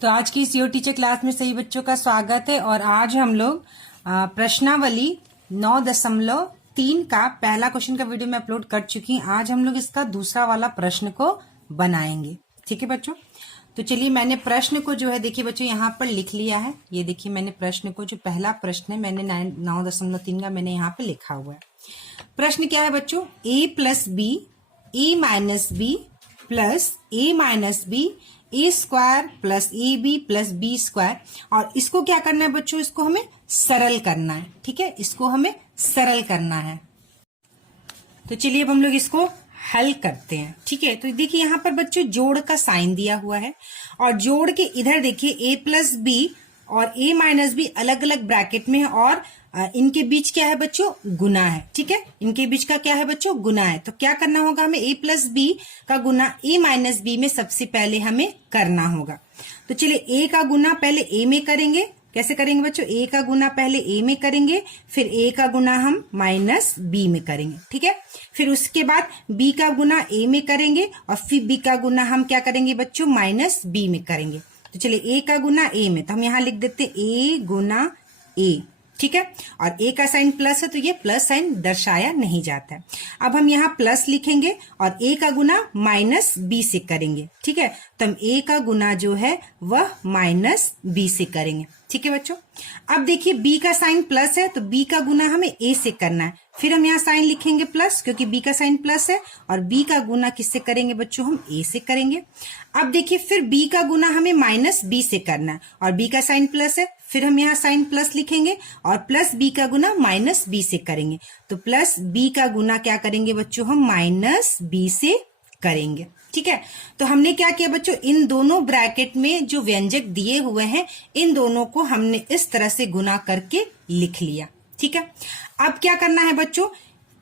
तो आज की इस योर टीचर क्लास में सभी बच्चों का स्वागत है। और आज हम लोग प्रश्नावली 9.3 का पहला क्वेश्चन का वीडियो में अपलोड कर चुकी हूँ। आज हम लोग इसका दूसरा वाला प्रश्न को बनाएंगे। ठीक है बच्चों, तो चलिए मैंने प्रश्न को जो है देखिए बच्चों यहाँ पर लिख लिया है। ये देखिए मैंने प्रश्न को, जो पहला प्रश्न है मैंने 9.3 का मैंने यहाँ पे लिखा हुआ है। प्रश्न क्या है बच्चों, a plus b a minus b plus a minus b a square plus a b plus b square. और इसको क्या करना है बच्चों, इसको हमें सरल करना है। ठीक है, इसको हमें सरल करना है। तो चलिए अब हम लोग इसको हल करते हैं। ठीक है, तो देखिए यहाँ पर बच्चों जोड़ का साइन दिया हुआ है और जोड़ के इधर देखिए a प्लस बी और a माइनस बी अलग अलग ब्रैकेट में है और इनके बीच क्या है बच्चों, गुना है। ठीक है, इनके बीच का क्या है बच्चों, गुना है। तो क्या करना होगा हमें, a प्लस बी का गुना a माइनस बी में सबसे पहले हमें करना होगा। तो चलिए a का गुना पहले a में करेंगे। कैसे करेंगे बच्चों, a का गुना पहले a में करेंगे, फिर a का गुना हम माइनस b में करेंगे। ठीक है, फिर उसके बाद b का गुना a में करेंगे और फिर b का गुना हम क्या करेंगे बच्चों, माइनस b में करेंगे। तो चलिए a का गुना a में, तो हम यहाँ लिख देते a गुना a। ठीक है, और a का साइन प्लस है तो ये प्लस साइन दर्शाया नहीं जाता है। अब हम यहाँ प्लस लिखेंगे और a का गुना माइनस b से करेंगे। ठीक है, तो हम a का गुना जो है वह माइनस b से करेंगे। ठीक है बच्चों, अब देखिए b का साइन प्लस है तो b का गुना हमें a से करना है। फिर हम यहाँ साइन लिखेंगे प्लस, क्योंकि b का साइन प्लस है, और b का गुना किससे करेंगे बच्चों, हम a से करेंगे। अब देखिए फिर b का गुना हमें माइनस b से करना है और b का साइन प्लस है, फिर हम यहाँ साइन प्लस लिखेंगे और प्लस b का गुना माइनस b से करेंगे। तो प्लस b का गुना क्या करेंगे बच्चों, हम माइनस b से करेंगे। ठीक है, तो हमने क्या किया बच्चों, इन दोनों ब्रैकेट में जो व्यंजक दिए हुए हैं इन दोनों को हमने इस तरह से गुना करके लिख लिया। ठीक है, अब क्या करना है बच्चों,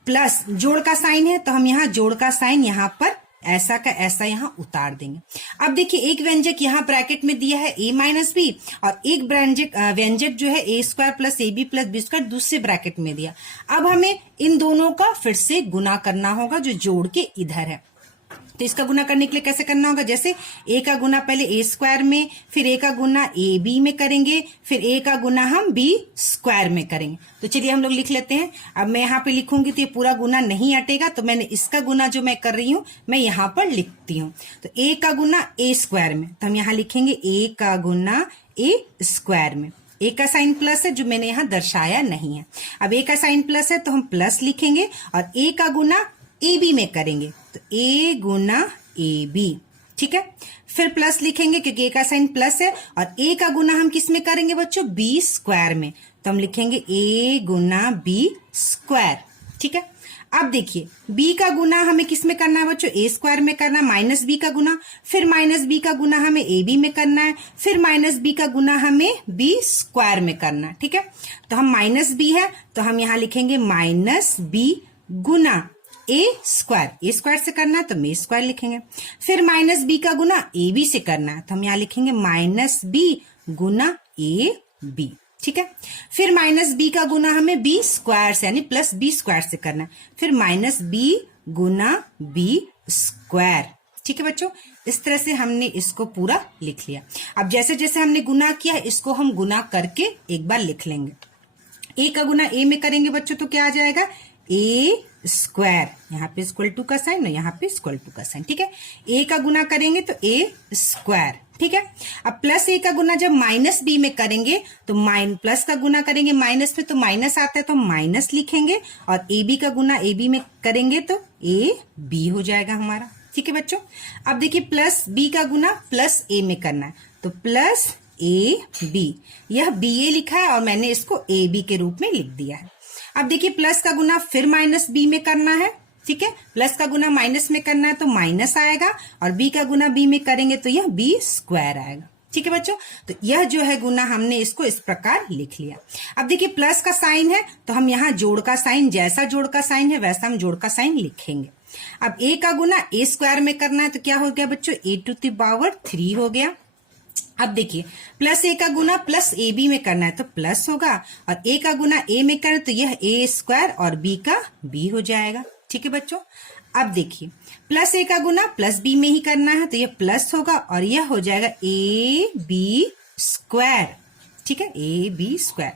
प्लस जोड़ का साइन है तो हम यहाँ जोड़ का साइन यहाँ पर ऐसा का ऐसा यहाँ उतार देंगे। अब देखिए एक व्यंजक यहाँ ब्रैकेट में दिया है a माइनस बी और एक व्यंजक जो है a square plus a b plus b square दूसरे ब्रैकेट में दिया। अब हमें इन दोनों का फिर से गुना करना होगा जो जोड़ के इधर है। तो इसका गुना करने के लिए कैसे करना होगा, जैसे a का गुना पहले a स्क्वायर में, फिर a का गुना a b में करेंगे, फिर a का गुना हम b स्क्वायर में करेंगे। तो चलिए हम लोग लिख लेते हैं। अब मैं यहाँ पे लिखूंगी तो ये पूरा गुना नहीं हटेगा, तो मैंने इसका गुना जो मैं कर रही हूँ मैं यहाँ पर लिखती हूँ। तो a का गुना a स्क्वायर में, तो हम यहाँ लिखेंगे a का गुना a स्क्वायर में। a का साइन प्लस है जो मैंने यहाँ दर्शाया नहीं है। अब a का साइन प्लस है तो हम प्लस लिखेंगे और a का गुना ए बी में करेंगे, तो a गुना ए बी। ठीक है, फिर प्लस लिखेंगे क्योंकि a का साइन प्लस है और a का गुना हम किस में करेंगे बच्चों, b स्क्वायर में, तो हम लिखेंगे a गुना b स्क्वायर। ठीक है, अब देखिए b का गुना हमें किस में करना है बच्चों, a स्क्वायर में करना है, माइनस b का गुना, फिर माइनस b का गुना हमें a b में करना है, फिर माइनस b का गुना हमें b स्क्वायर में करना है। ठीक है, तो हम माइनस b है तो हम यहाँ लिखेंगे माइनस b गुना ए स्क्वायर से करना है तो ए स्क्वायर लिखेंगे। फिर माइनस बी का गुना ए बी से करना है तो हम यहाँ लिखेंगे माइनस बी गुना ए बी। ठीक है, फिर माइनस बी का गुना हमें बी स्क्वायर से यानी प्लस बी स्क्वायर से करना है, फिर माइनस बी गुना बी स्क्वायर। ठीक है बच्चों, इस तरह से हमने इसको पूरा लिख लिया। अब जैसे जैसे हमने गुना किया इसको हम गुना करके एक बार लिख लेंगे। ए का गुना ए में करेंगे बच्चों तो क्या आ जाएगा, ए स्क्वायर, यहाँ पे इक्वल टू का साइन और यहाँ पे इक्वल टू का साइन। ठीक है, a का गुना करेंगे तो a स्क्वायर। ठीक है, अब प्लस a का गुना जब माइनस b में करेंगे तो प्लस का गुना करेंगे माइनस में तो माइनस आता है तो माइनस लिखेंगे और a b का गुना a b में करेंगे तो a b हो जाएगा हमारा। ठीक है बच्चों, अब देखिए प्लस b का गुना प्लस a में करना है तो प्लस a b, यह b a लिखा है और मैंने इसको a b के रूप में लिख दिया है। अब देखिए प्लस का गुना फिर माइनस बी में करना है। ठीक है, प्लस का गुना माइनस में करना है तो माइनस आएगा और बी का गुना बी में करेंगे तो यह बी स्क्वायर आएगा। ठीक है बच्चों, तो यह जो है गुना हमने इसको इस प्रकार लिख लिया। अब देखिए प्लस का साइन है तो हम यहाँ जोड़ का साइन, जैसा जोड़ का साइन है वैसा हम जोड़ का साइन लिखेंगे। अब a का गुना a स्क्वायर में करना है तो क्या हो गया बच्चों, a टू द पावर 3 हो गया। अब देखिए प्लस ए का गुना प्लस ए बी में करना है तो प्लस होगा और ए का गुना ए में करें तो यह ए स्क्वायर और बी का बी हो जाएगा। ठीक है बच्चों, अब देखिए प्लस ए का गुना प्लस बी में ही करना है, तो ये प्लस होगा और यह हो जाएगा ए बी स्क्वायर, ठीक है, ए बी स्क्वायर।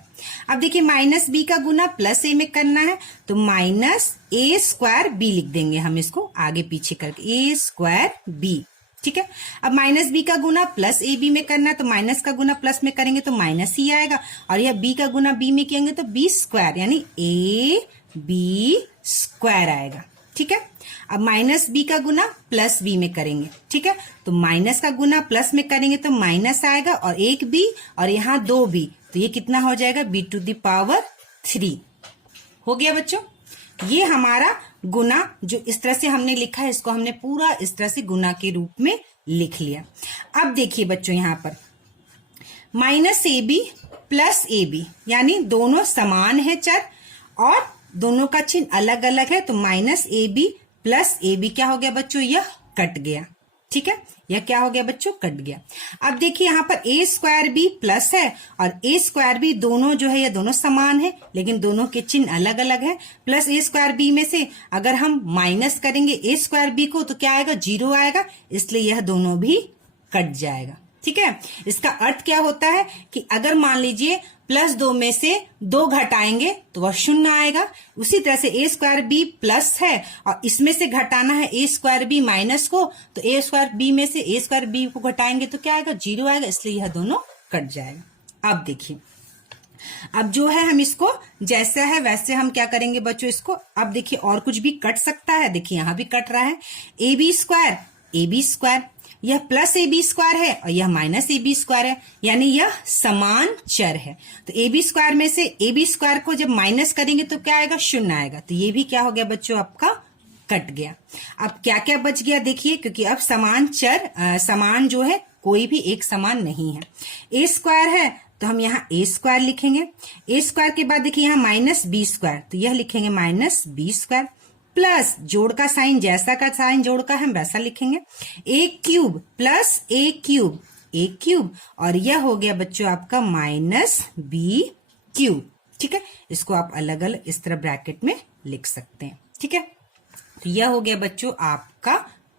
अब देखिए माइनस बी का गुना प्लस ए में करना है, तो माइनस ए स्क्वायर बी लिख देंगे हम इसको आगे पीछे करके, ए स्क्वायर बी, ठीक है। अब माइनस बी का गुना प्लस ए बी में करना है, तो माइनस का गुना प्लस में करेंगे तो माइनस ही आएगा, और यह बी का गुना बी में करेंगे तो बी स्क्वायर यानी ए बी स्क्वायर आएगा, ठीक है। अब माइनस बी का गुना प्लस बी में करेंगे, ठीक है, तो माइनस का गुना प्लस में करेंगे तो माइनस आएगा और एक बी और यहाँ दो बी, तो ये कितना हो जाएगा बी टू द पावर 3 हो गया बच्चों। ये हमारा गुना जो इस तरह से हमने लिखा है, इसको हमने पूरा इस तरह से गुना के रूप में लिख लिया। अब देखिए बच्चों यहाँ पर minus a b plus a b यानी दोनों समान है चर और दोनों का चिन्ह अलग अलग है, तो minus a b plus a b क्या हो गया बच्चों, यह कट गया, ठीक है, यह क्या हो गया बच्चों, कट गया। अब देखिए यहाँ पर ए स्क्वायर बी प्लस है और ए स्क्वायर बी दोनों जो है ये दोनों समान है, लेकिन दोनों के चिन्ह अलग अलग है। प्लस ए स्क्वायर बी में से अगर हम माइनस करेंगे ए स्क्वायर बी को तो क्या आएगा, 0 आएगा, इसलिए यह दोनों भी कट जाएगा, ठीक है। इसका अर्थ क्या होता है कि अगर मान लीजिए प्लस 2 में से 2 घटाएंगे तो वह 0 आएगा। उसी तरह से ए स्क्वायर बी प्लस है और इसमें से घटाना है ए स्क्वायर बी माइनस को, तो ए स्क्वायर बी में से ए स्क्वायर बी को घटाएंगे तो क्या आएगा, 0 आएगा, इसलिए यह दोनों कट जाएगा। अब देखिए अब जो है हम इसको जैसा है वैसे हम क्या करेंगे बच्चों इसको, अब देखिए और कुछ भी कट सकता है, देखिए यहां भी कट रहा है, ए बी स्क्वायर, यह प्लस ए बी स्क्वायर है और यह माइनस ए बी स्क्वायर है, यानी यह समान चर है। तो ए बी स्क्वायर में से ए बी स्क्वायर को जब माइनस करेंगे तो क्या आएगा, 0 आएगा, तो ये भी क्या हो गया बच्चों आपका कट गया। अब क्या क्या बच गया देखिए, क्योंकि अब समान चर समान जो है कोई भी एक समान नहीं है। ए स्क्वायर है तो हम यहाँ ए स्क्वायर लिखेंगे, ए स्क्वायर के बाद देखिए यहाँ माइनस बी स्क्वायर, तो यह लिखेंगे माइनस बी स्क्वायर, प्लस जोड़ का साइन जैसा का साइन जोड़ का हम वैसा लिखेंगे, ए क्यूब प्लस ए क्यूब और यह हो गया बच्चों आपका माइनस बी क्यूब, ठीक है। इसको आप अलग अलग इस तरह ब्रैकेट में लिख सकते हैं, ठीक है। तो यह हो गया बच्चों आपका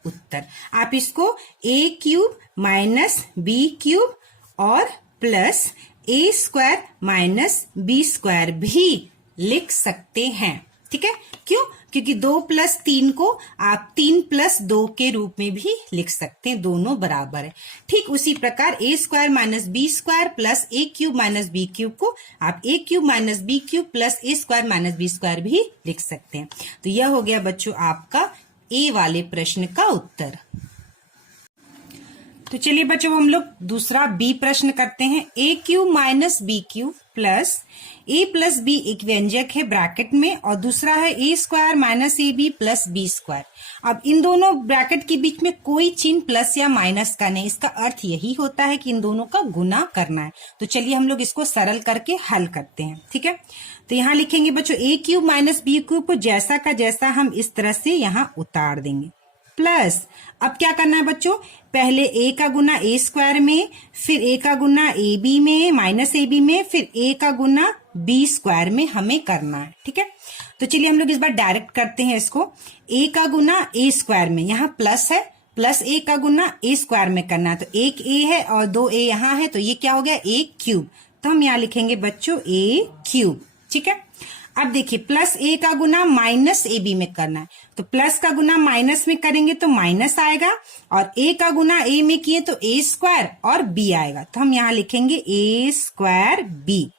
उत्तर। आप इसको ए क्यूब माइनस बी क्यूब और plus a square minus b square भी लिख सकते हैं, ठीक है। क्यों, क्योंकि 2 + 3 को आप 3 + 2 के रूप में भी लिख सकते हैं, दोनों बराबर है। ठीक उसी प्रकार a square minus b square plus a cube minus b cube को आप a cube minus b cube plus a square minus b square भी लिख सकते हैं। तो यह हो गया बच्चों आपका ए वाले प्रश्न का उत्तर। तो चलिए बच्चों हम लोग दूसरा बी प्रश्न करते हैं। A cube minus b cube plus a plus b एक व्यंजक है ब्रैकेट में और दूसरा है a square minus a b plus b square. अब इन दोनों ब्रैकेट के बीच में कोई चिन्ह प्लस या माइनस का नहीं, इसका अर्थ यही होता है कि इन दोनों का गुना करना है। तो चलिए हम लोग इसको सरल करके हल करते हैं, ठीक है। तो यहाँ लिखेंगे बच्चों ए क्यूब माइनस बी क्यूब को जैसा का जैसा हम इस तरह से यहाँ उतार देंगे, प्लस अब क्या करना है बच्चों, पहले ए का गुना ए स्क्वायर में, फिर ए का गुना ए बी में माइनस ए बी में, फिर ए का गुना बी स्क्वायर में हमें करना है, ठीक है। तो चलिए हम लोग इस बार डायरेक्ट करते हैं इसको। ए का गुना ए स्क्वायर में, यहाँ प्लस है, प्लस ए का गुना ए स्क्वायर में करना है, तो एक ए है और 2 ए यहाँ है, तो ये क्या हो गया ए क्यूब। तो हम यहाँ लिखेंगे बच्चों ए क्यूब, ठीक है। अब देखिए प्लस ए का गुना माइनस ए बी में करना है, तो प्लस का गुना माइनस में करेंगे तो माइनस आएगा और ए का गुना ए में किए तो ए स्क्वायर और बी आएगा, तो हम यहाँ लिखेंगे ए स्क्वायर बी,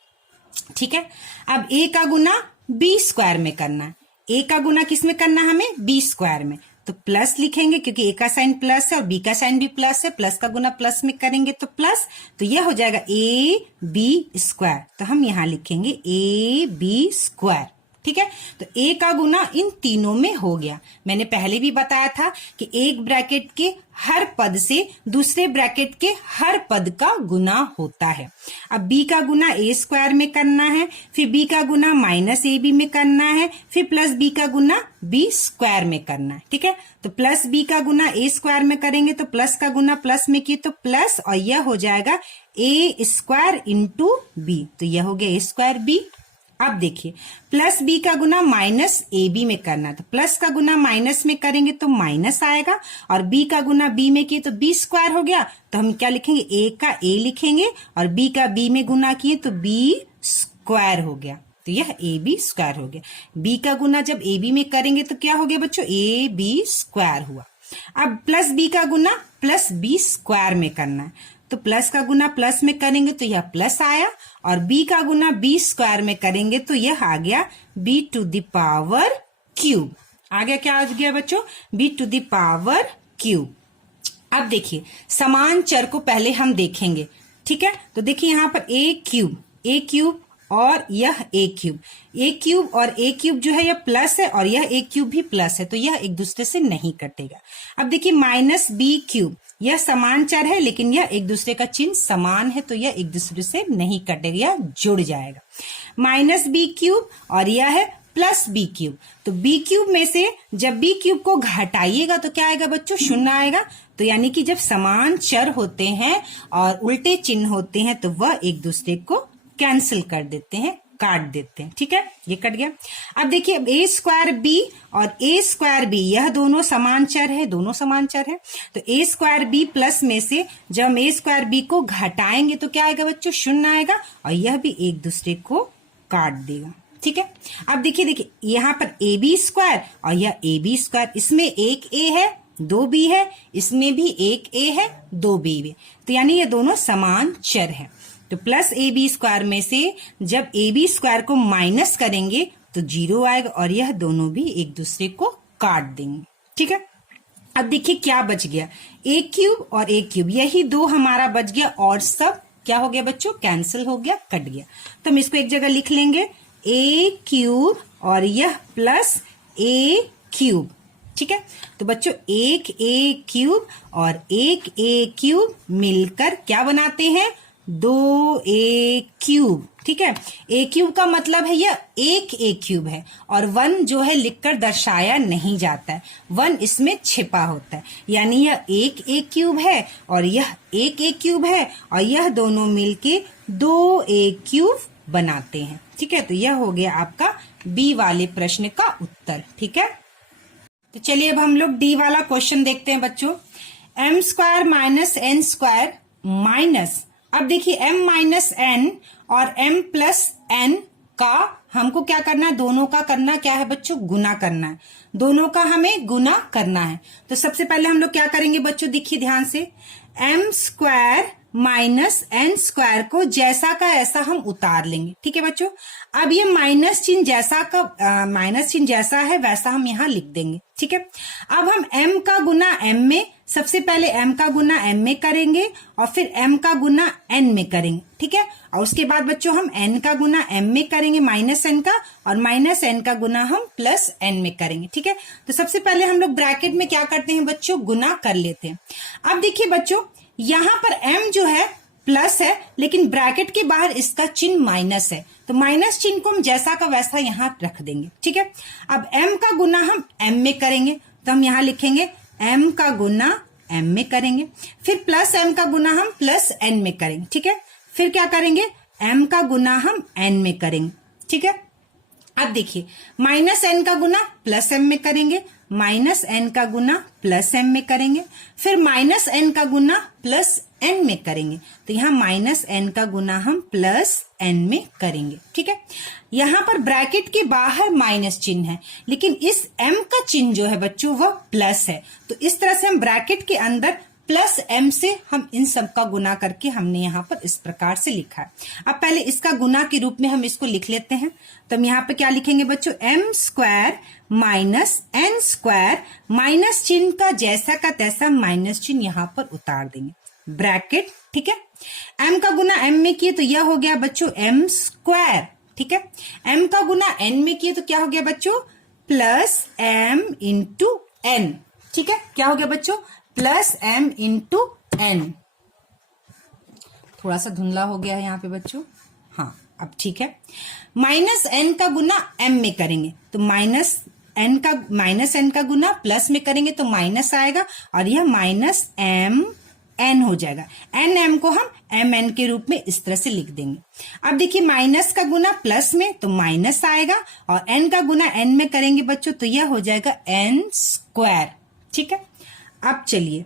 ठीक है। अब ए का गुना बी स्क्वायर में करना है, ए का गुना किस में करना है हमें, बी स्क्वायर में, तो प्लस लिखेंगे क्योंकि ए का साइन प्लस है और बी का साइन भी प्लस है, प्लस का गुना प्लस में करेंगे तो प्लस, तो यह हो जाएगा ए बी स्क्वायर, तो हम यहाँ लिखेंगे ए बी स्क्वायर, ठीक है। तो ए का गुना इन तीनों में हो गया। मैंने पहले भी बताया था कि एक ब्रैकेट के हर पद से दूसरे ब्रैकेट के हर पद का गुना होता है। अब बी का गुना ए स्क्वायर में करना है, फिर बी का गुना माइनस ए बी में करना है, फिर प्लस बी का गुना बी स्क्वायर में करना है, ठीक है। तो प्लस बी का गुना ए स्क्वायर में करेंगे तो प्लस का गुना प्लस में किए तो प्लस, और यह हो जाएगा ए स्क्वायर इंटू बी, तो यह हो गया ए स्क्वायर बी, अब देखिए प्लस बी का गुना माइनस ए बी में करना है, तो प्लस का गुना माइनस में करेंगे तो माइनस आएगा, और बी का गुना बी में किए तो बी स्क्वायर हो गया, तो हम क्या लिखेंगे, ए का ए लिखेंगे, और बी का बी में गुना किए तो बी स्क्वायर हो गया, तो यह ए बी स्क्वायर हो गया। बी का गुना जब ए बी में करेंगे तो क्या हो गया बच्चों, ए बी स्क्वायर हुआ। अब प्लस बी का गुना प्लस बी स्क्वायर में करना है, तो प्लस का गुना प्लस में करेंगे तो यह प्लस आया, और बी का गुना बी स्क्वायर में करेंगे तो यह आ गया b to the power cube. आ गया, क्या आ गया बच्चों, b to the power cube. अब देखिए समान चर को पहले हम देखेंगे, ठीक है। तो देखिए यहाँ पर ए क्यूब और यह ए क्यूब और ए क्यूब जो है यह प्लस है, और यह ए क्यूब भी प्लस है, तो यह एक दूसरे से नहीं कटेगा। अब देखिए माइनस बी क्यूब, यह समान चर है लेकिन यह एक दूसरे का चिन्ह समान है, तो यह एक दूसरे से नहीं कटेगा, यह जुड़ जाएगा। माइनस बी क्यूब और यह है प्लस बी क्यूब, तो बी क्यूब में से जब बी क्यूब को घटाइएगा तो क्या आएगा बच्चों, शून्य आएगा। तो यानी कि जब समान चर होते हैं और उल्टे चिन्ह होते हैं तो वह एक दूसरे को कैंसिल कर देते हैं, काट देते हैं, ठीक है, ये कट गया। अब देखिए ए स्क्वायर बी और ए स्क्वायर बी, यह दोनों समान चर है, तो ए स्क्वायर बी प्लस में से जब हम ए स्क्वायर बी को घटाएंगे तो क्या आएगा बच्चों, शून्य आएगा, और यह भी एक दूसरे को काट देगा, ठीक है। अब देखिए यहाँ पर ए बी स्क्वायर और यह ए बी स्क्वायर, इसमें एक ए है दो बी है, इसमें भी एक ए है दो बी है, तो यानी ये दोनों समान चर है। तो प्लस ए बी स्क्वायर में से जब ए बी स्क्वायर को माइनस करेंगे तो 0 आएगा, और यह दोनों भी एक दूसरे को काट देंगे, ठीक है। अब देखिए क्या बच गया, ए क्यूब और ए क्यूब, यही दो हमारा बच गया, और सब क्या हो गया बच्चों, कैंसिल हो गया, कट गया। तो हम इसको एक जगह लिख लेंगे, ए क्यूब और यह प्लस ए क्यूब, ठीक है। तो बच्चों एक ए क्यूब और एक ए क्यूब मिलकर क्या बनाते हैं, दो ए क्यूब, ठीक है। ए क्यूब का मतलब है यह एक ए क्यूब है, और 1 जो है लिखकर दर्शाया नहीं जाता है, 1 इसमें छिपा होता है, यानी यह एक ए क्यूब है और यह एक ए क्यूब है, और यह दोनों मिलके दो ए क्यूब बनाते हैं, ठीक है। तो यह हो गया आपका बी वाले प्रश्न का उत्तर, ठीक है। तो चलिए अब हम लोग डी वाला क्वेश्चन देखते हैं बच्चों। M square minus n square minus, अब देखिए m माइनस एन और m प्लस एन का हमको क्या करना है, दोनों का करना क्या है बच्चों, गुना करना है, दोनों का हमें गुना करना है। तो सबसे पहले हम लोग क्या करेंगे बच्चों, देखिए ध्यान से, m square minus n square को जैसा का ऐसा हम उतार लेंगे, ठीक है बच्चों। अब ये माइनस चिन्ह जैसा है वैसा हम यहाँ लिख देंगे, ठीक है। अब हम m का गुना m में, सबसे पहले m का गुना m में करेंगे और फिर m का गुना n में करेंगे, ठीक है। और उसके बाद बच्चों हम n का गुना m में करेंगे माइनस n का, और माइनस n का गुना हम प्लस n में करेंगे, ठीक है। तो सबसे पहले हम लोग ब्रैकेट में क्या करते हैं बच्चों, गुना कर लेते हैं। अब देखिए बच्चों यहाँ पर m जो है प्लस है, लेकिन ब्रैकेट के बाहर इसका चिन्ह माइनस है, तो माइनस चिन्ह को हम जैसा का वैसा यहाँ रख देंगे, ठीक है। अब m का गुना हम m में करेंगे, तो हम यहाँ लिखेंगे m का गुना m में करेंगे, फिर प्लस m का गुना हम प्लस n में करेंगे, ठीक है। फिर क्या करेंगे, m का गुना हम n में करेंगे, ठीक है। अब देखिए माइनस n का गुना प्लस m में करेंगे, माइनस n का गुना प्लस m में करेंगे, फिर माइनस n का गुना प्लस n में करेंगे, तो यहाँ माइनस n का गुना हम प्लस n में करेंगे, ठीक है। यहाँ पर ब्रैकेट के बाहर माइनस चिन्ह है, लेकिन इस m का चिन्ह जो है बच्चों वह प्लस है, तो इस तरह से हम ब्रैकेट के अंदर प्लस m से हम इन सब का गुना करके हमने यहाँ पर इस प्रकार से लिखा है। अब पहले इसका गुना के रूप में हम इसको लिख लेते हैं, तो हम यहाँ पे क्या लिखेंगे बच्चों, m square minus n square, minus चिन्ह का जैसा का तैसा माइनस चिन्ह यहाँ पर उतार देंगे, ब्रैकेट, ठीक है। m का गुना m में किए तो यह हो गया बच्चों m स्क्वायर, ठीक है। m का गुना n में किए तो क्या हो गया बच्चों, प्लस m इंटू n, ठीक है। क्या हो गया बच्चों, प्लस m इंटू n। थोड़ा सा धुंधला हो गया है यहाँ पे बच्चों, हाँ अब ठीक है। माइनस n का गुना m में करेंगे तो माइनस n का गुना प्लस में करेंगे तो माइनस आएगा, और यह माइनस m n हो जाएगा। एन एम को हम एम एन के रूप में इस तरह से लिख देंगे। अब देखिए माइनस का गुना प्लस में तो माइनस आएगा और n का गुना n में करेंगे बच्चों तो यह हो जाएगा n स्क्वायर। ठीक है, अब चलिए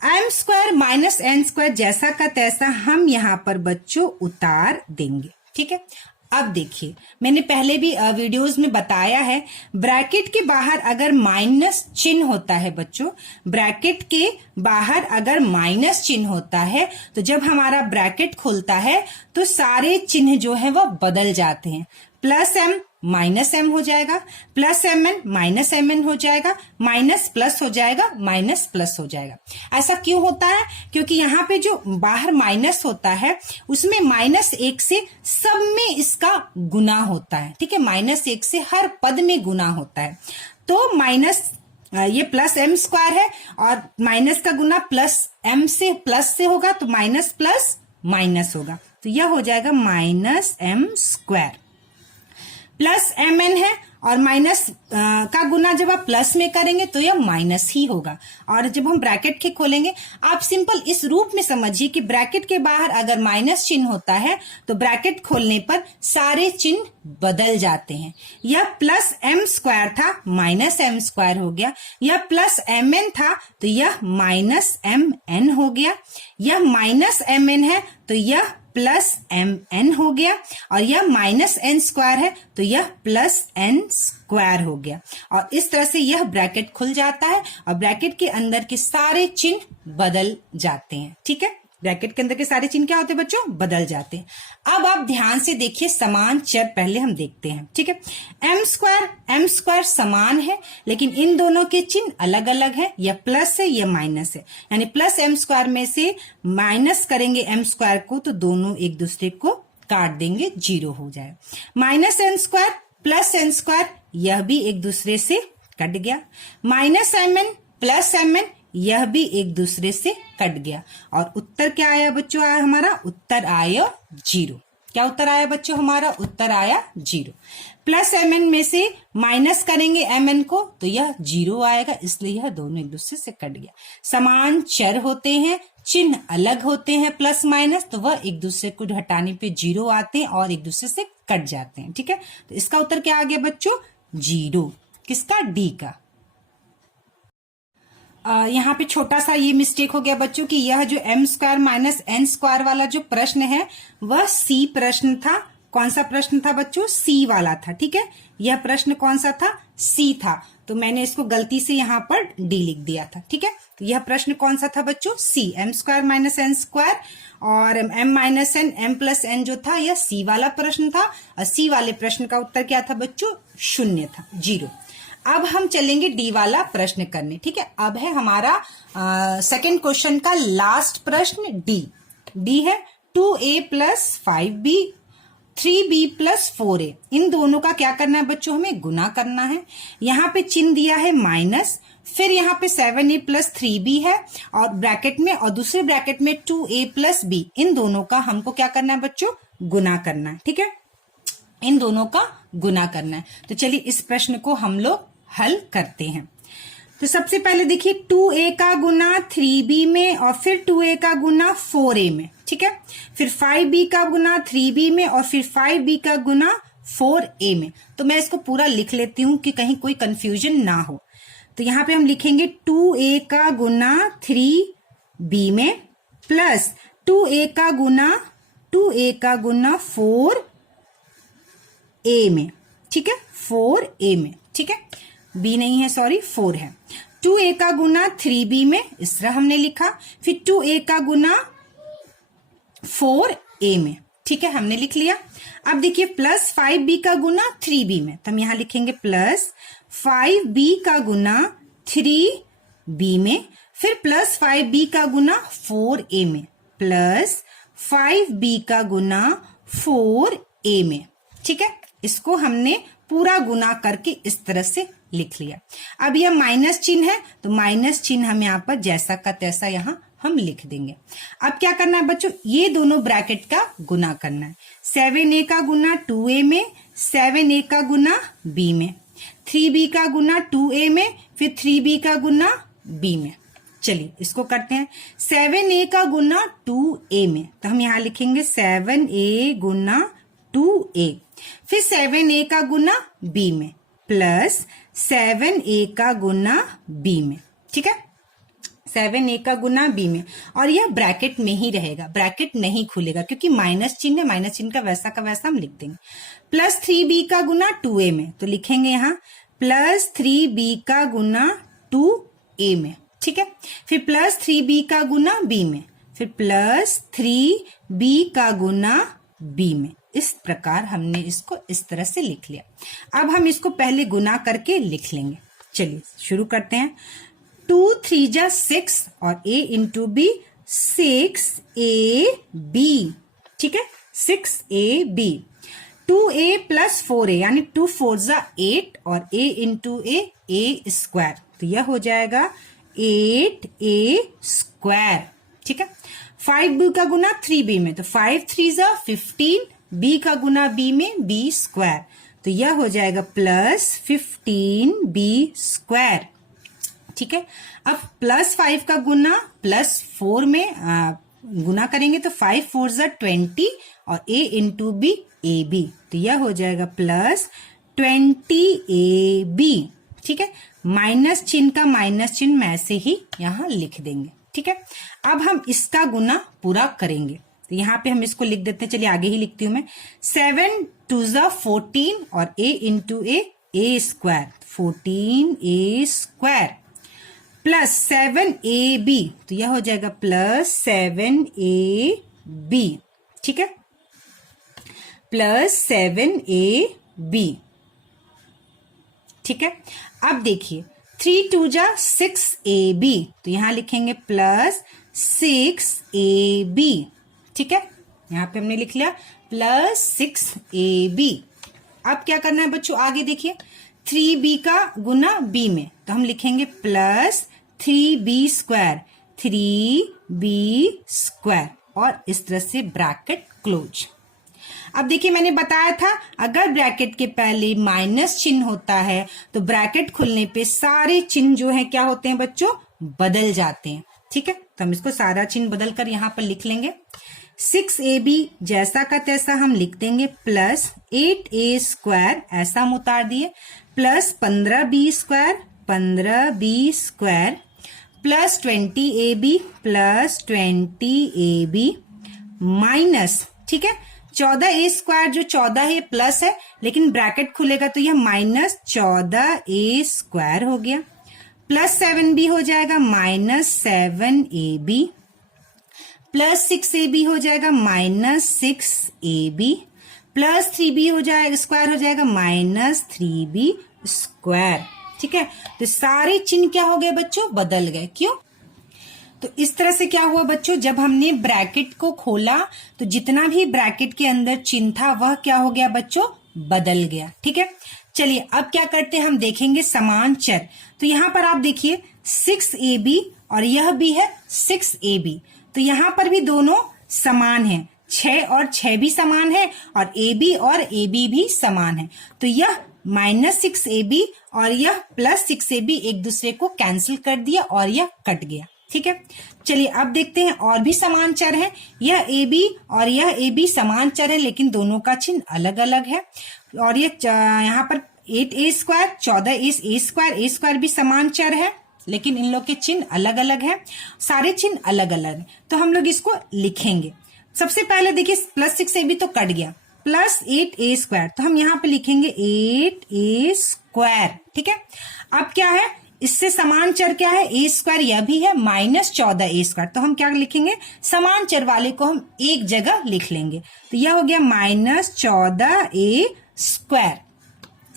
m square minus n square जैसा का तैसा हम यहाँ पर बच्चों उतार देंगे। ठीक है, अब देखिए मैंने पहले भी वीडियोस में बताया है, ब्रैकेट के बाहर अगर माइनस चिन्ह होता है बच्चों, ब्रैकेट के बाहर अगर माइनस चिन्ह होता है तो जब हमारा ब्रैकेट खुलता है तो सारे चिन्ह जो है वह बदल जाते हैं। प्लस m माइनस m हो जाएगा, प्लस mn माइनस mn हो जाएगा, माइनस प्लस हो जाएगा, माइनस प्लस हो जाएगा। ऐसा क्यों होता है? क्योंकि यहाँ पे जो बाहर माइनस होता है उसमें माइनस एक से सब में इसका गुना होता है। ठीक है, माइनस एक से हर पद में गुना होता है। तो माइनस ये प्लस m स्क्वायर है और माइनस का गुना प्लस से होगा तो माइनस प्लस माइनस होगा, तो यह हो जाएगा minus m square. Plus m n है और माइनस का गुना जब आप प्लस में करेंगे तो यह माइनस ही होगा। और जब हम ब्रैकेट के खोलेंगे, आप सिंपल इस रूप में समझिए कि ब्रैकेट के बाहर अगर माइनस चिन्ह होता है तो ब्रैकेट खोलने पर सारे चिन्ह बदल जाते हैं। यह प्लस एम स्क्वायर था, माइनस एम स्क्वायर हो गया। यह प्लस एम एन था तो यह माइनस एम एन हो गया। यह माइनस एम एन है तो यह प्लस एम एन हो गया और यह माइनस एन स्क्वायर है तो यह प्लस एन स्क्वायर हो गया। और इस तरह से यह ब्रैकेट खुल जाता है और ब्रैकेट के अंदर के सारे चिन्ह बदल जाते हैं। ठीक है, ब्रैकेट के अंदर के सारे चिन्ह क्या होते हैं बच्चों? बदल जाते हैं। अब आप ध्यान से देखिए, समान चर पहले हम देखते हैं। ठीक है, एम स्क्वायर समान है लेकिन इन दोनों के चिन्ह अलग अलग है, यह प्लस है यह माइनस है। यानी प्लस एम स्क्वायर में से माइनस करेंगे एम स्क्वायर को तो दोनों एक दूसरे को काट देंगे, 0 हो जाए। Minus n square plus n square यह भी एक दूसरे से कट गया। Minus m n plus m n यह भी एक दूसरे से कट गया। और उत्तर क्या आया बच्चों? आया हमारा उत्तर आया 0। क्या उत्तर आया बच्चों? हमारा उत्तर आया 0। प्लस एम एन में से माइनस करेंगे एम एन को तो यह 0 आएगा, इसलिए यह दोनों एक दूसरे से कट गया। समान चर होते हैं, चिन्ह अलग होते हैं प्लस माइनस, तो वह एक दूसरे को हटाने पे 0 आते हैं और एक दूसरे से कट जाते हैं। ठीक है, तो इसका उत्तर क्या आ गया बच्चों? 0। किसका? डी का। यहाँ पे छोटा सा ये मिस्टेक हो गया बच्चों कि यह जो m square minus n square वाला जो प्रश्न है वह सी प्रश्न था। कौन सा प्रश्न था बच्चों? सी वाला था। ठीक है, यह प्रश्न कौन सा था? सी था, तो मैंने इसको गलती से यहाँ पर डी लिख दिया था। ठीक है, तो यह प्रश्न कौन सा था बच्चों? C, m square minus n square और m minus n m plus n जो था यह सी वाला प्रश्न था। और सी वाले प्रश्न का उत्तर क्या था बच्चों? 0 था, 0। अब हम चलेंगे डी वाला प्रश्न करने। ठीक है, अब है हमारा सेकंड क्वेश्चन का लास्ट प्रश्न। डी है 2a plus 5b 3b plus 4a। इन दोनों का क्या करना है बच्चों? हमें गुना करना है। यहाँ पे चिन्ह दिया है माइनस, फिर यहाँ पे 7a प्लस 3b है और ब्रैकेट में, और दूसरे ब्रैकेट में 2a प्लस b। इन दोनों का हमको क्या करना है बच्चों? गुना करना है। ठीक है, इन दोनों का गुना करना है। तो चलिए इस प्रश्न को हम लोग हल करते हैं। तो सबसे पहले देखिए 2a का गुना 3b में और फिर 2a का गुना 4a में। ठीक है, फिर 5b का गुना 3b में और फिर 5b का गुना 4a में। तो मैं इसको पूरा लिख लेती हूं कि कहीं कोई कंफ्यूजन ना हो। तो यहाँ पे हम लिखेंगे 2a का गुना 3b में प्लस 2a का गुना 4a में। ठीक है, 4a में। ठीक है, b नहीं है, सॉरी 4 है। 2a का गुना 3b में इस तरह हमने लिखा, फिर 2a का गुना 4a में। ठीक है, हमने लिख लिया। अब देखिए प्लस 5b का गुना 3b में, तो हम यहां लिखेंगे प्लस 5b का गुना 3b में, फिर प्लस 5b का गुना 4a में, प्लस 5b का गुना 4a में। ठीक है, इसको हमने पूरा गुना करके इस तरह से लिख लिया। अब यह माइनस चिन्ह है तो माइनस चिन्ह हम यहाँ पर जैसा का तैसा यहाँ हम लिख देंगे। अब क्या करना है बच्चों? ये दोनों ब्रैकेट का गुना करना है। 7a का गुना 2a में, 7a का गुना b में, 3b का गुना 2a में, फिर 3b का गुना b में। चलिए इसको करते हैं। 7a का गुना 2a में, तो हम यहाँ लिखेंगे 7a गुना 2a, फिर 7a का गुना b में प्लस 7a का गुना b में, ठीक है, 7a का गुना b में, और यह ब्रैकेट में ही रहेगा, ब्रैकेट नहीं खुलेगा क्योंकि माइनस चिन्ह है, माइनस चिन्ह का वैसा हम लिख देंगे। प्लस 3b का गुना 2a में, तो लिखेंगे यहाँ प्लस 3b का गुना 2a में, ठीक है, फिर प्लस 3b का गुना b में, फिर प्लस 3b का गुना b में। इस प्रकार हमने इसको इस तरह से लिख लिया। अब हम इसको पहले गुना करके लिख लेंगे। चलिए शुरू करते हैं। 2 3 जा 6 और a इंटू b 6ab, ठीक है, 6ab। 2a प्लस 4a यानी 2 4 जा 8 और a इंटू a स्क्वायर, तो यह हो जाएगा 8a स्क्वायर, ठीक है। 5b का गुना 3b में, तो 5 3 जा 15, b का गुना b में b स्क्वायर, तो यह हो जाएगा प्लस 15b स्क्वायर, ठीक है। अब प्लस 5 का गुना प्लस 4 में गुना करेंगे तो 5 4 जा 20 और a इंटू b ab, तो यह हो जाएगा प्लस 20ab, ठीक है। माइनस चिन्ह का माइनस चिन्ह मैं ऐसे ही यहाँ लिख देंगे, ठीक है। अब हम इसका गुना पूरा करेंगे, तो यहाँ पे हम इसको लिख देते हैं। चलिए आगे ही लिखती हूँ मैं। 7 2 जा 14 और a into a square, 14a square plus 7ab, तो यह हो जाएगा प्लस 7ab, ठीक है, प्लस 7ab, ठीक है। अब देखिए 3 2 जा 6ab, तो यहां लिखेंगे प्लस 6ab, ठीक है, यहां पे हमने लिख लिया प्लस 6ab। अब क्या करना है बच्चों, आगे देखिए 3b का गुना b में, तो हम लिखेंगे plus 3b square, 3b square, और इस तरह से ब्रैकेट क्लोज। अब देखिए मैंने बताया था अगर ब्रैकेट के पहले माइनस चिन्ह होता है तो ब्रैकेट खुलने पे सारे चिन्ह जो है क्या होते हैं बच्चों, बदल जाते हैं, ठीक है। तो हम इसको सारा चिन्ह बदल कर यहाँ पर लिख लेंगे। 6ab जैसा का तैसा हम लिख देंगे, प्लस 8a स्क्वायर ऐसा हम उतार दिए, plus 15b square, 15b square plus 20ab, plus 20ab minus, ठीक है, 14a स्क्वायर, जो 14 है प्लस है लेकिन ब्रैकेट खुलेगा तो यह माइनस 14a स्क्वायर हो गया, प्लस 7b हो जाएगा माइनस 7ab, प्लस 6ab हो जाएगा माइनस 6ab, प्लस 3b हो जाएगा स्क्वायर हो जाएगा माइनस 3b स्क्वायर, ठीक है। तो सारे चिन्ह क्या हो गए बच्चों, बदल गए। क्यों? तो इस तरह से क्या हुआ बच्चों, जब हमने ब्रैकेट को खोला तो जितना भी ब्रैकेट के अंदर चिन्ह था वह क्या हो गया बच्चों, बदल गया, ठीक है। चलिए अब क्या करते हैं, हम देखेंगे समान चर। तो यहाँ पर आप देखिए 6ab और यह भी है 6ab, तो यहाँ पर भी दोनों समान हैं, 6 और 6 भी समान है और ab और ab भी समान है, तो यह माइनस 6ab और यह प्लस 6ab एक दूसरे को कैंसिल कर दिया और यह कट गया, ठीक है। चलिए अब देखते हैं और भी समान चर है। यह ab और यह ab समान चर है लेकिन दोनों का चिन्ह अलग अलग है, और ये यहाँ पर 8a square 14a square, a square भी समान चर है लेकिन इन लोग के चिन्ह अलग अलग है, सारे चिन्ह अलग अलग है, तो हम लोग इसको लिखेंगे। सबसे पहले देखिए प्लस 6ab तो कट गया, प्लस 8a स्क्वायर, तो हम यहाँ पे लिखेंगे 8a स्क्वायर, ठीक है। अब क्या है, इससे समान चर क्या है, a स्क्वायर यह भी है, माइनस 14a स्क्वायर, तो हम क्या लिखेंगे, समान चर वाले को हम एक जगह लिख लेंगे, तो यह हो गया माइनस 14a स्क्वायर।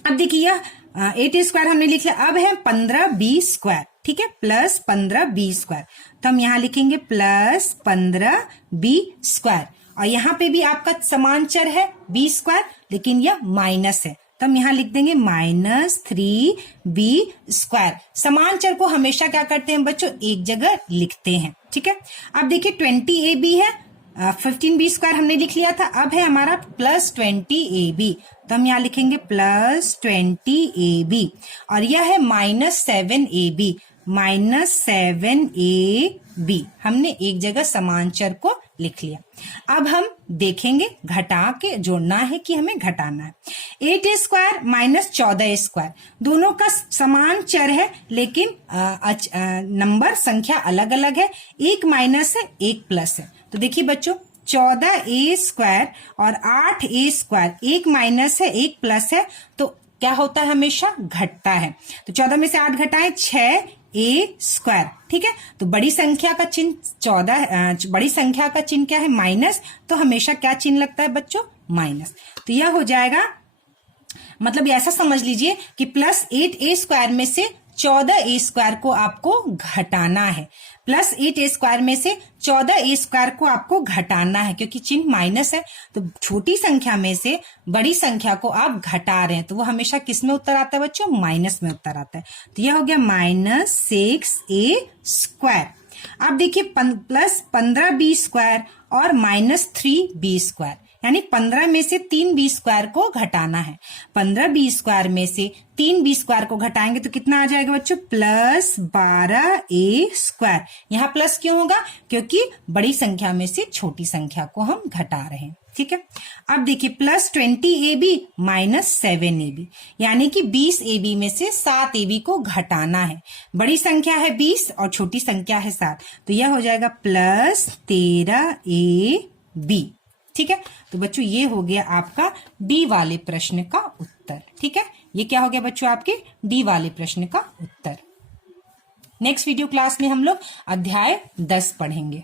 अब देखिए यह 8a स्क्वायर हमने लिख लिया, अब है 15b स्क्वायर, ठीक है, प्लस 15b स्क्वायर, तो हम यहाँ लिखेंगे प्लस 15b स्क्वायर, और यहाँ पे भी आपका समान चर है b स्क्वायर लेकिन यह माइनस है, तो हम यहाँ लिख देंगे माइनस 3b स्क्वायर। समान चर को हमेशा क्या करते हैं बच्चों, एक जगह लिखते हैं, ठीक है। अब देखिए 20ab है, 15b स्क्वायर हमने लिख लिया था, अब है हमारा प्लस 20ab, तो हम यहाँ लिखेंगे प्लस 20ab, और यह है माइनस 7ab, -7ab। हमने एक जगह समान चर को लिख लिया। अब हम देखेंगे घटा के जोड़ना है कि हमें घटाना है। 8a² माइनस 14a², दोनों का समान चर है लेकिन नंबर संख्या अलग अलग है। एक माइनस है, एक प्लस है। तो देखिए बच्चों, 14a² और 8a², एक माइनस है एक प्लस है, तो क्या होता है, हमेशा घटता है। तो 14 में से 8 घटाएं, 6a²। ठीक है, तो बड़ी संख्या का चिन्ह 14, बड़ी संख्या का चिन्ह क्या है, माइनस, तो हमेशा क्या चिन्ह लगता है बच्चों, माइनस। तो यह हो जाएगा, मतलब ऐसा समझ लीजिए कि +8a² में से 14a² को आपको घटाना है। +8a² में से 14a² को आपको घटाना है, क्योंकि चिन्ह माइनस है। तो छोटी संख्या में से बड़ी संख्या को आप घटा रहे हैं, तो वो हमेशा किस में उत्तर आता है बच्चों, माइनस में उत्तर आता है। तो यह हो गया -6a²। अब देखिए +15b² और -3b², यानी 15 में से 3b² को घटाना है। 15b² में से 3b² को घटाएंगे तो कितना आ जाएगा बच्चों, +12a²। यहाँ प्लस क्यों होगा, क्योंकि बड़ी संख्या में से छोटी संख्या को हम घटा रहे हैं। ठीक है, अब देखिए +20ab -7ab, यानी कि 20ab में से 7ab को घटाना है। बड़ी संख्या है 20 और छोटी संख्या है 7, तो यह हो जाएगा +13ab। ठीक है, तो बच्चों ये हो गया आपका डी वाले प्रश्न का उत्तर। ठीक है, ये क्या हो गया बच्चों, आपके डी वाले प्रश्न का उत्तर। नेक्स्ट वीडियो क्लास में हम लोग अध्याय 10 पढ़ेंगे।